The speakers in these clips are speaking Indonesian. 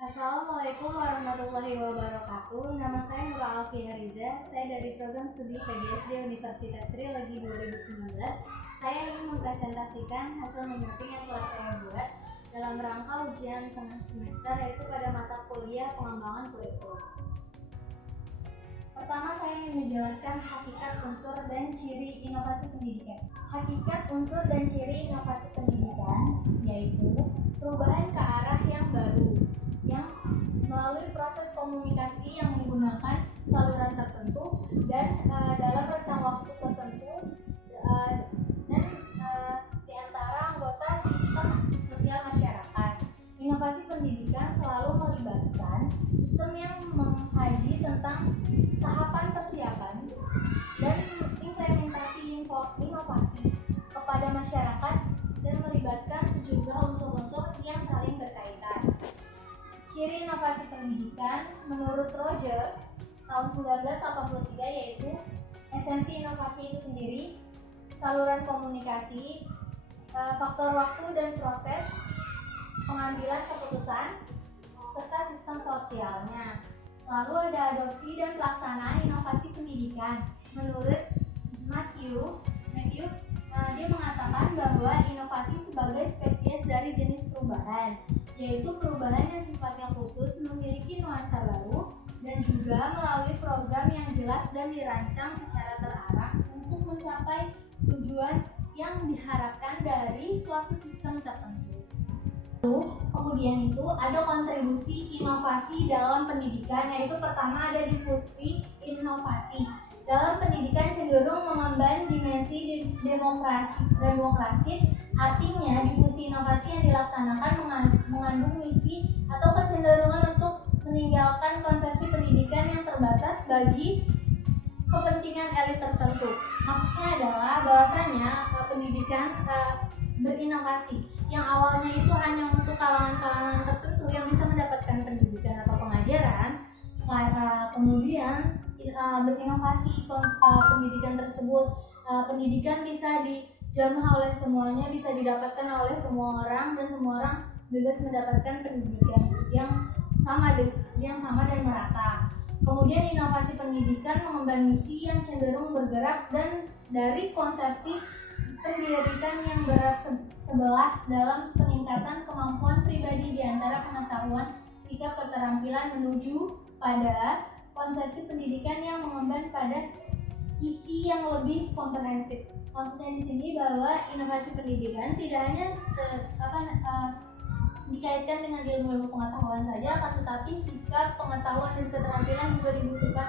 Assalamualaikum warahmatullahi wabarakatuh. Nama saya Nura Alfiah Riza. Saya dari program studi PGSD Universitas Trilogi 2019. Saya ingin mempresentasikan hasil mapping yang telah saya buat dalam rangka ujian tengah semester, yaitu pada mata kuliah pengembangan kurikulum. Pertama, saya ingin menjelaskan hakikat unsur dan ciri inovasi pendidikan. Hakikat unsur dan ciri inovasi pendidikan yaitu perubahan ke arah yang baru, yang melalui proses komunikasi yang menggunakan saluran tertentu dan dalam rentang waktu tertentu dan di antara anggota sistem sosial masyarakat. Inovasi pendidikan selalu melibatkan sistem yang mengkaji tentang tahapan persiapan dan implementasi inovasi kepada masyarakat dan melibatkan sejumlah unsur-unsur yang saling berkaitan. Ciri inovasi pendidikan menurut Rogers tahun 1983 yaitu esensi inovasi itu sendiri, saluran komunikasi, faktor waktu dan proses pengambilan keputusan, serta sistem sosialnya. Lalu ada adopsi dan pelaksanaan inovasi pendidikan. Menurut Matthew, dia mengatakan bahwa inovasi sebagai spesies dari jenis perubahan, yaitu perubahan yang sifatnya khusus, memiliki nuansa baru, dan juga melalui program yang jelas dan dirancang secara terarah untuk mencapai tujuan yang diharapkan dari suatu sistem tertentu. Kemudian itu ada kontribusi inovasi dalam pendidikan, yaitu pertama ada difusi inovasi. Dalam pendidikan cenderung mengemban dimensi demokratis, artinya difusi inovasi yang dilaksanakan mengandung misi atau kecenderungan untuk meninggalkan konsepsi pendidikan yang terbatas bagi kepentingan elit tertentu. Maksudnya adalah bahwasanya pendidikan berinovasi yang awalnya itu hanya untuk kalangan-kalangan tertentu yang bisa mendapatkan pendidikan atau pengajaran, kemudian berinovasi pendidikan tersebut. Pendidikan bisa dijamah oleh semuanya, bisa didapatkan oleh semua orang, dan semua orang bebas mendapatkan pendidikan yang sama dan merata. Kemudian inovasi pendidikan mengemban misi yang cenderung bergerak dan dari konsepsi pendidikan yang berat sebelah dalam peningkatan kemampuan pribadi di antara pengetahuan, sikap, keterampilan menuju pada konsepsi pendidikan yang mengemban pada isi yang lebih komprehensif. Maksudnya di sini bahwa inovasi pendidikan tidak hanya dikaitkan dengan ilmu pengetahuan saja, akan tetapi sikap, pengetahuan, dan keterampilan juga dibutuhkan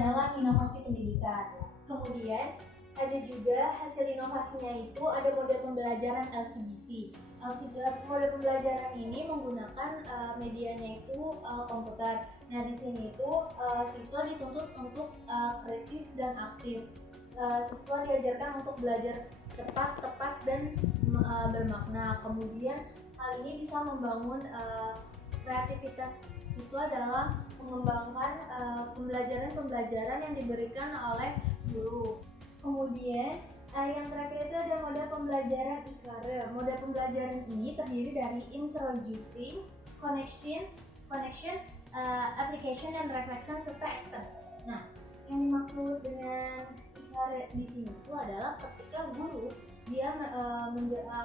dalam inovasi pendidikan. Kemudian ada juga hasil inovasinya itu ada model pembelajaran LCBT. Model pembelajaran ini menggunakan medianya itu komputer. Nah, di sini itu siswa dituntut untuk kritis dan aktif. Siswa diajarkan untuk belajar cepat, tepat, dan bermakna. Kemudian hal ini bisa membangun kreativitas siswa dalam mengembangkan pembelajaran yang diberikan oleh guru. Kemudian yang terakhir itu ada model pembelajaran IKARE. Model pembelajaran ini terdiri dari introducing, connection, application, dan reflection serta extend. Nah, yang dimaksud dengan IKARE di sini itu adalah ketika guru dia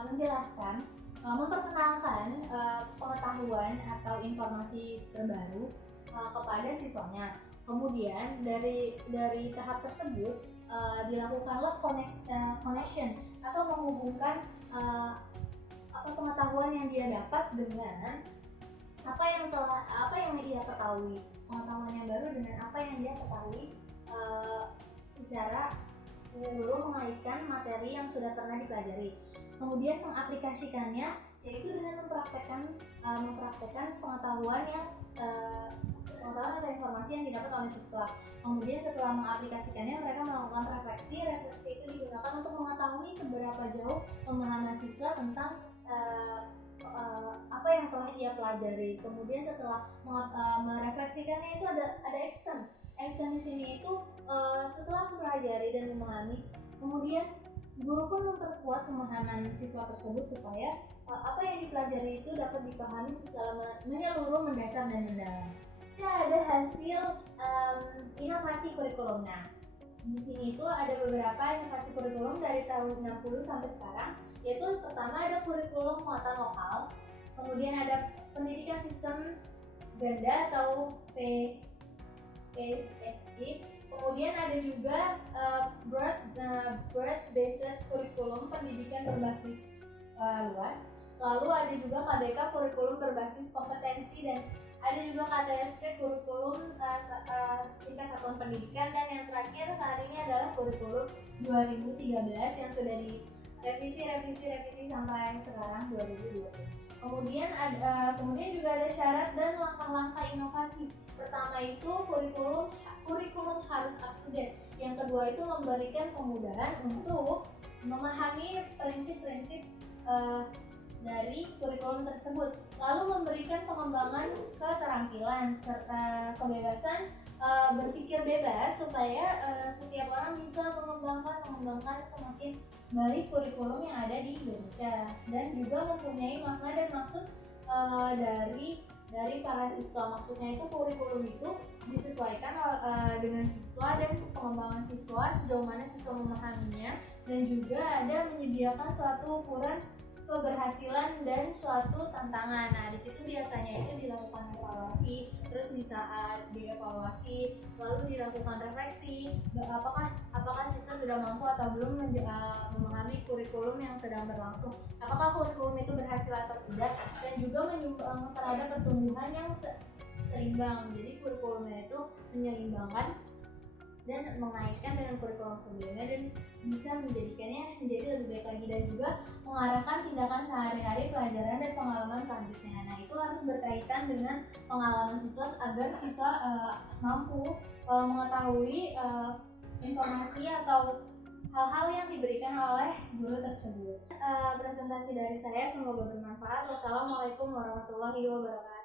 menjelaskan, memperkenalkan pengetahuan atau informasi terbaru kepada siswanya. Kemudian dari tahap tersebut dilakukanlah connection atau menghubungkan pengetahuan yang dia dapat dengan apa yang dia ketahui, pengetahuan yang baru dengan apa yang dia ketahui secara menyeluruh mengaitkan materi yang sudah pernah dipelajari. Kemudian mengaplikasikannya yaitu dengan mempraktekkan pengetahuan atau informasi yang didapat oleh siswa. Kemudian setelah mengaplikasikannya, mereka melakukan refleksi. Refleksi itu digunakan untuk mengetahui seberapa jauh pemahaman siswa tentang apa yang telah ia pelajari. Kemudian setelah merefleksikannya itu ada extend. Extend di sini itu setelah mempelajari dan memahami, kemudian guru pun memperkuat pemahaman siswa tersebut supaya apa yang dipelajari itu dapat dipahami secara menyeluruh, mendasar, dan mendalam. Kita ada hasil inovasi kurikulum. Nah, di sini itu ada beberapa inovasi kurikulum dari tahun 60 sampai sekarang, yaitu pertama ada kurikulum muatan lokal, kemudian ada pendidikan sistem ganda atau PSG, kemudian ada juga broad based kurikulum, pendidikan berbasis luas, lalu ada juga KBK, kurikulum berbasis kompetensi, dan ada juga KTSP, kurikulum tingkat satuan pendidikan, dan yang terakhir saat ini adalah kurikulum 2013 yang sudah direvisi sampai sekarang 2020. Kemudian juga ada syarat dan langkah-langkah inovasi. Pertama itu kurikulum harus up to date. Yang kedua itu memberikan kemudahan untuk memahami prinsip-prinsip dari kurikulum tersebut, lalu memberikan pengembangan keterampilan serta kebebasan berpikir bebas supaya setiap orang bisa mengembangkan semakin baik kurikulum yang ada di Indonesia, dan juga mempunyai makna dan maksud dari para siswa. Maksudnya itu kurikulum itu disesuaikan dengan siswa dan pengembangan siswa, sejauh mana siswa memahaminya, dan juga ada menyediakan suatu ukuran keberhasilan dan suatu tantangan. Nah, di situ biasanya itu dilakukan evaluasi, terus di saat dievaluasi lalu dilakukan refleksi, apakah siswa sudah mampu atau belum memahami kurikulum yang sedang berlangsung, apakah kurikulum itu berhasil atau tidak, dan juga menyumbang terhadap pertumbuhan yang seimbang. Jadi kurikulumnya itu menyeimbangkan dan mengaitkan dengan kurikulum sebelumnya dan bisa menjadikannya menjadi lebih baik lagi, dan juga mengarahkan tindakan sehari-hari, pelajaran, dan pengalaman selanjutnya. Nah, itu harus berkaitan dengan pengalaman siswa agar siswa mampu mengetahui informasi atau hal-hal yang diberikan oleh guru tersebut. Presentasi dari saya semoga bermanfaat. Wassalamualaikum warahmatullahi wabarakatuh.